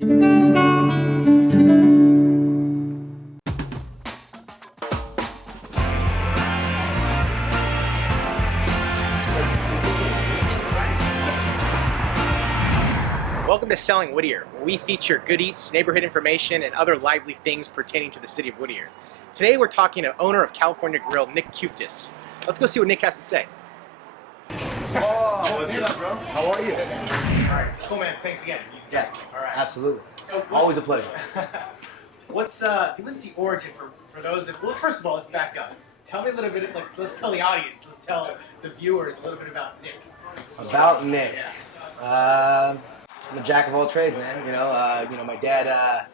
Welcome to Selling Whittier, where we feature good eats, neighborhood information, and other lively things pertaining to the city of Whittier. Today we're talking to owner of California Grill, Nick Kuftis. Let's go see what Nick has to say. Oh, what's up, bro? How are you? All right, cool man, thanks again. Yeah, All right. absolutely. So, Always a pleasure. give us the origin for those that, well, first of all, let's back up. Tell me a little bit, let's tell the audience, let's tell the viewers a little bit about Nick. About Nick. Yeah. I'm a jack of all trades, man. My dad,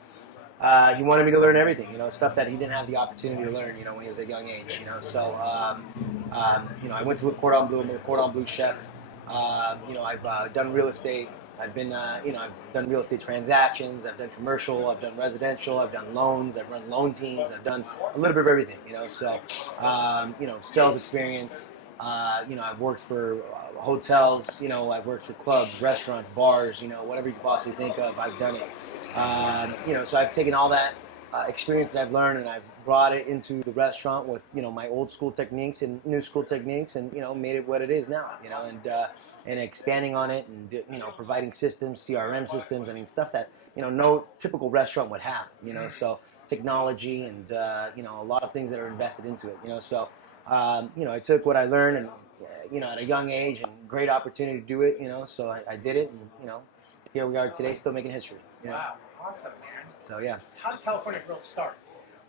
he wanted me to learn everything, stuff that he didn't have the opportunity to learn, when he was at a young age, So, I went to a cordon bleu. I'm a cordon bleu chef. I've done real estate. I've been, I've done real estate transactions. I've done commercial. I've done residential. I've done loans. I've run loan teams. I've done a little bit of everything, So, sales experience. I've worked for hotels, I've worked for clubs, restaurants, bars, whatever you could possibly think of, I've done it. So I've taken all that experience that I've learned and I've brought it into the restaurant with, my old school techniques and new school techniques and, made it what it is now, and expanding on it and, providing systems, CRM systems, stuff that, no typical restaurant would have, so technology and, a lot of things that are invested into it, so. I took what I learned and, at a young age and great opportunity to do it, so I did it and, here we are today still making history. Wow, awesome, man. So, yeah. How did California Grill start?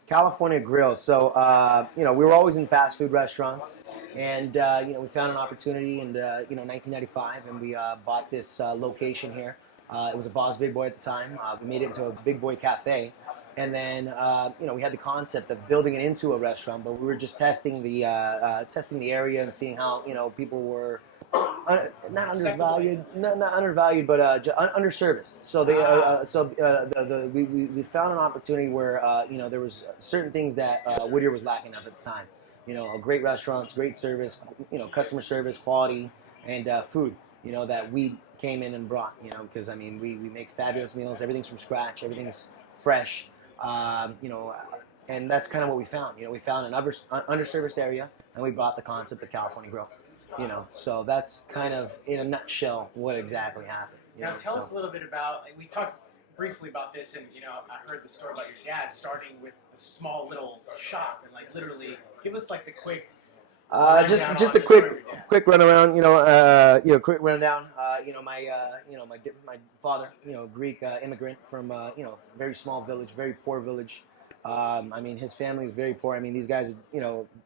California Grill. So, we were always in fast food restaurants and, we found an opportunity in, 1995 and we bought this location here. It was a Bob's Big Boy at the time. We made it into a Big Boy Cafe. And then, we had the concept of building it into a restaurant, but we were just testing the area and seeing how, people were not undervalued, not undervalued, but underserviced. So we found an opportunity where, there was certain things that Whittier was lacking of at the time. Great restaurants, great service, customer service, quality, and food, that we came in and brought, because, we make fabulous meals. Everything's from scratch. Everything's fresh. And that's kind of what we found. We found an underserviced area, and we brought the concept of California Grill. So that's kind of in a nutshell what exactly happened. Now tell us a little bit about. We talked briefly about this, and I heard the story about your dad starting with a small little shop, and literally give us the quick. Just a quick run around. Quick rundown. My father, Greek immigrant from very small village, very poor village. His family was very poor. These guys,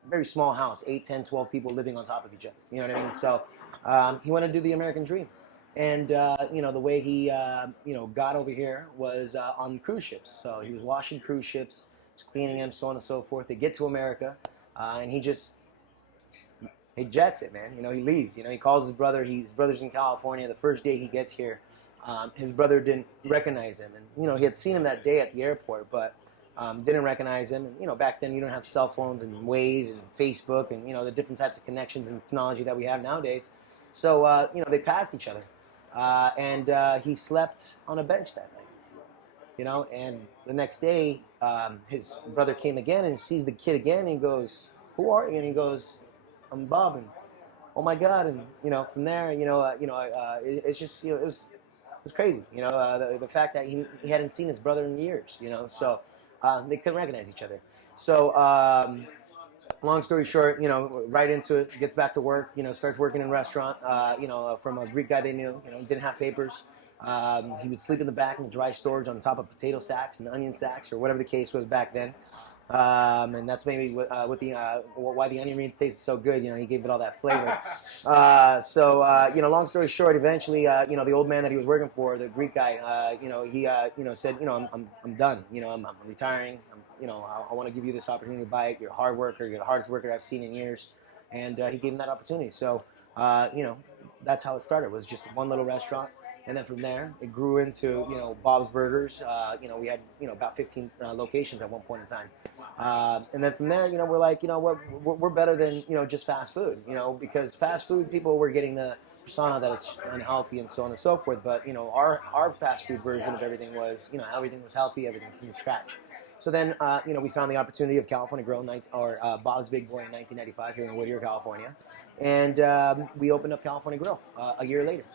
very small house, 8, 10, 12 people living on top of each other. You know what I mean? So he wanted to do the American dream, and the way he got over here was on cruise ships. So he was washing cruise ships, cleaning them, so on and so forth. They get to America, and he jets it, man. He leaves. He calls his brother. His brother's in California. The first day he gets here, his brother didn't recognize him. And, he had seen him that day at the airport, but didn't recognize him. And, back then you don't have cell phones and Waze and Facebook and, the different types of connections and technology that we have nowadays. So, they passed each other. And he slept on a bench that night, and the next day his brother came again and sees the kid again and he goes, "Who are you?" And he goes, "I'm Bob." And oh my God. And from there, it's just, it was crazy, the fact that he hadn't seen his brother in years, so they couldn't recognize each other. So long story short, right into it, gets back to work, starts working in a restaurant, from a Greek guy they knew, didn't have papers. He would sleep in the back in the dry storage on top of potato sacks and onion sacks or whatever the case was back then. And that's maybe why the onion rings tasted so good. He gave it all that flavor. Long story short, eventually, the old man that he was working for, the Greek guy, he said, I'm done. I'm retiring. I want to give you this opportunity to buy it. You're a hard worker. You're the hardest worker I've seen in years. And he gave him that opportunity. So, that's how it started. It was just one little restaurant. And then from there, it grew into, Bob's Burgers. We had, about 15 locations at one point in time. And then from there, we're like, what, we're better than, just fast food, because fast food people were getting the persona that it's unhealthy and so on and so forth. But, our fast food version of everything was, everything was healthy, everything from scratch. So then, we found the opportunity of California Grill, Bob's Big Boy in 1995 here in Whittier, California. And we opened up California Grill a year later.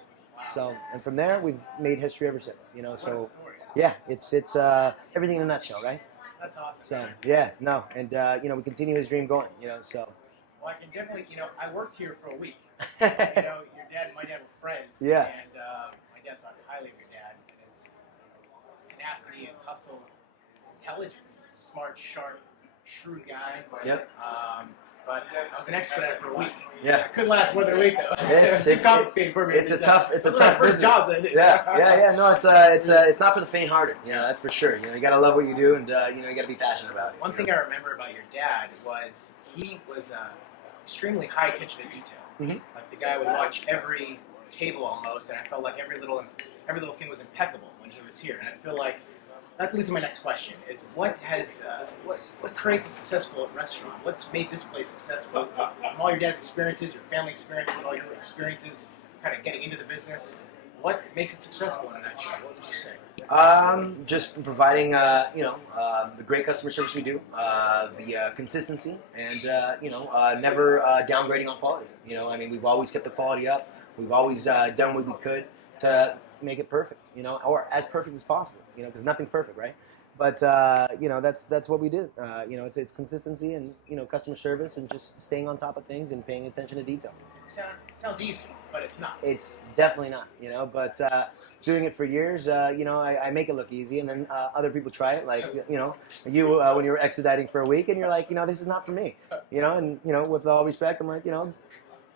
So, and from there, we've made history ever since, so yeah, it's everything in a nutshell, right? That's awesome. So, yeah, no, and, we continue his dream going, so. Well, I can definitely, I worked here for a week. Your dad and my dad were friends. Yeah. And my dad thought highly of your dad. And his tenacity, his hustle, his intelligence. He's a smart, sharp, shrewd guy. Yep. But I was an expert at it for a week. Yeah. I couldn't last more than a week though. It's too complicated for me. It's a tough business. Job. Yeah. No, it's not for the faint-hearted. That's for sure. You got to love what you do, and you got to be passionate about it. One thing I remember about your dad was he was extremely high attention to detail. Mm-hmm. Like the guy would watch every table almost, and I felt like every little thing was impeccable when he was here. And I feel like that leads to my next question: is what creates a successful restaurant? What's made this place successful? From all your dad's experiences, your family experiences, all your experiences, kind of getting into the business. What makes it successful in a nutshell? What would you say? Just providing, the great customer service we do, the consistency, and never downgrading on quality. We've always kept the quality up. We've always done what we could to make it perfect, or as perfect as possible, because nothing's perfect, right? But that's what we do. It's consistency and customer service and just staying on top of things and paying attention to detail. It sounds easy, but it's not. It's definitely not, But doing it for years, I make it look easy, and then other people try it, like you when you were expediting for a week, and you're like, this is not for me, And with all respect, I'm like,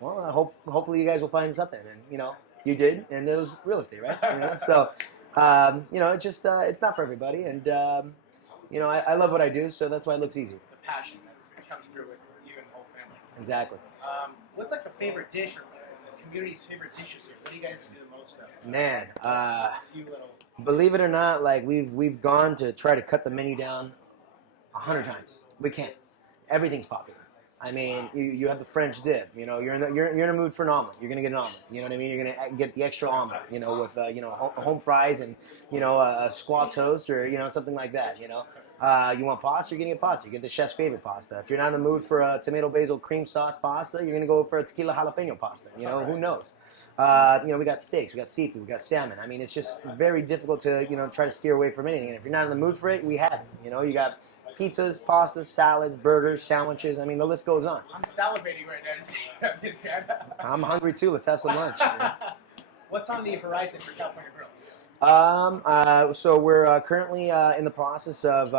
well, hopefully you guys will find something, and you did, and it was real estate, right? So. It's just it's not for everybody, and I love what I do, so that's why it looks easy. The passion that comes through with you and the whole family. Exactly. What's like the favorite dish or the community's favorite dishes here? What do you guys do the most of? Man, A few little. believe it or not, like we've gone to try to cut the menu down 100 times. We can't. Everything's popular. You have the French dip. You're in a mood for an omelet. You're gonna get an omelet. You know what I mean? You're gonna get the extra omelet. With home fries and a squaw toast or something like that. You want pasta? You're gonna get pasta. You get the chef's favorite pasta. If you're not in the mood for a tomato basil cream sauce pasta, you're gonna go for a tequila jalapeno pasta. Who knows? We got steaks, we got seafood, we got salmon. It's just very difficult to try to steer away from anything. And if you're not in the mood for it, we have it. You got pizzas, pastas, salads, burgers, sandwiches. The list goes on. I'm salivating right now just thinking of this. I'm hungry too. Let's have some lunch. What's on the horizon for California Grill? So we're currently in the process of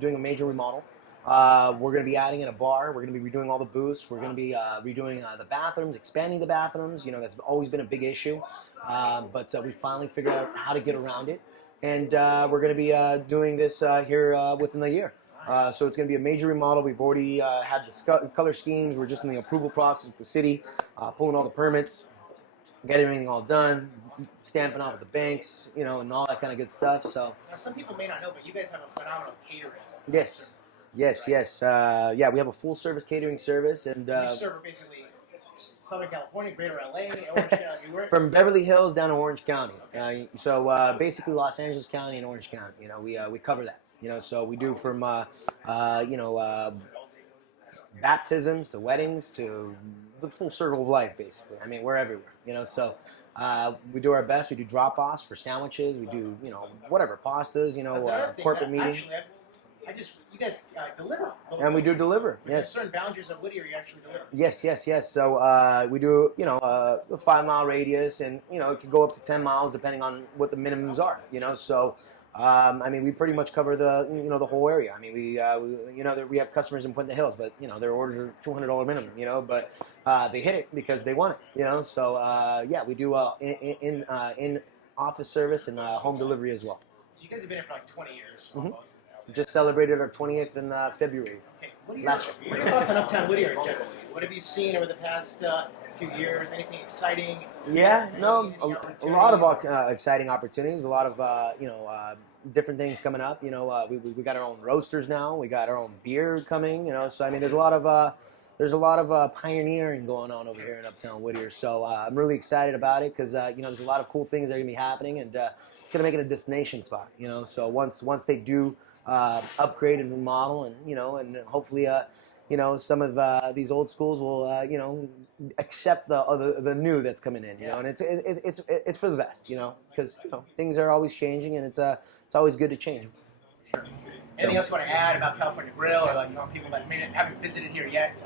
doing a major remodel. We're going to be adding in a bar. We're going to be redoing all the booths. We're going to be redoing the bathrooms, expanding the bathrooms. That's always been a big issue. But we finally figured out how to get around it. And we're going to be doing this here within the year. So it's going to be a major remodel. We've already had the color schemes. We're just in the approval process with the city, pulling all the permits, getting everything all done, stamping off at the banks, and all that kind of good stuff. So now, some people may not know, but you guys have a phenomenal catering service. Yes. Yeah, we have a full service catering service, and you serve basically Southern California, Greater LA, Orange County. From Beverly Hills down to Orange County. So basically Los Angeles County and Orange County. We cover that. So we do from baptisms to weddings to the full circle of life, basically. We're everywhere. So we do our best. We do drop-offs for sandwiches. We do whatever pastas. Corporate meetings. Actually, you guys deliver. And we do deliver. Yes. Certain boundaries of Whittier you actually deliver. Yes. So we do a 5-mile radius, and it could go up to 10 miles depending on what the minimums are. So we pretty much cover the the whole area. We have customers in Puente Hills, but their orders are $200 minimum. But they hit it because they want it. So we do in office service and home delivery as well. So you guys have been here for like 20 years almost. Just celebrated our 20th in February. Okay. What are your thoughts on Uptown Whittier in general? What have you seen over the past few years? Anything exciting? Yeah, no, Any a lot of opportunities? exciting opportunities. A lot of different things coming up. We got our own roasters now. We got our own beer coming. So I mean, there's a lot of pioneering going on over here in Uptown Whittier. So I'm really excited about it because there's a lot of cool things that are gonna be happening, and it's gonna make it a destination spot. So once they do upgrade and remodel, and and hopefully some of these old schools will accept the new that's coming in. And it's for the best. Because things are always changing, and it's always good to change. Sure. Anything else you want to add about California Grill, or like people that haven't visited here yet,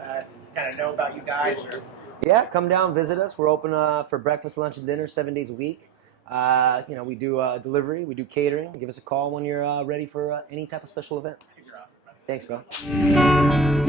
kind of know about you guys? Or Yeah, come down, visit us. We're open for breakfast, lunch, and dinner 7 days a week. We do delivery, we do catering. Give us a call when you're ready for any type of special event. I think you're awesome, brother. Thanks, bro.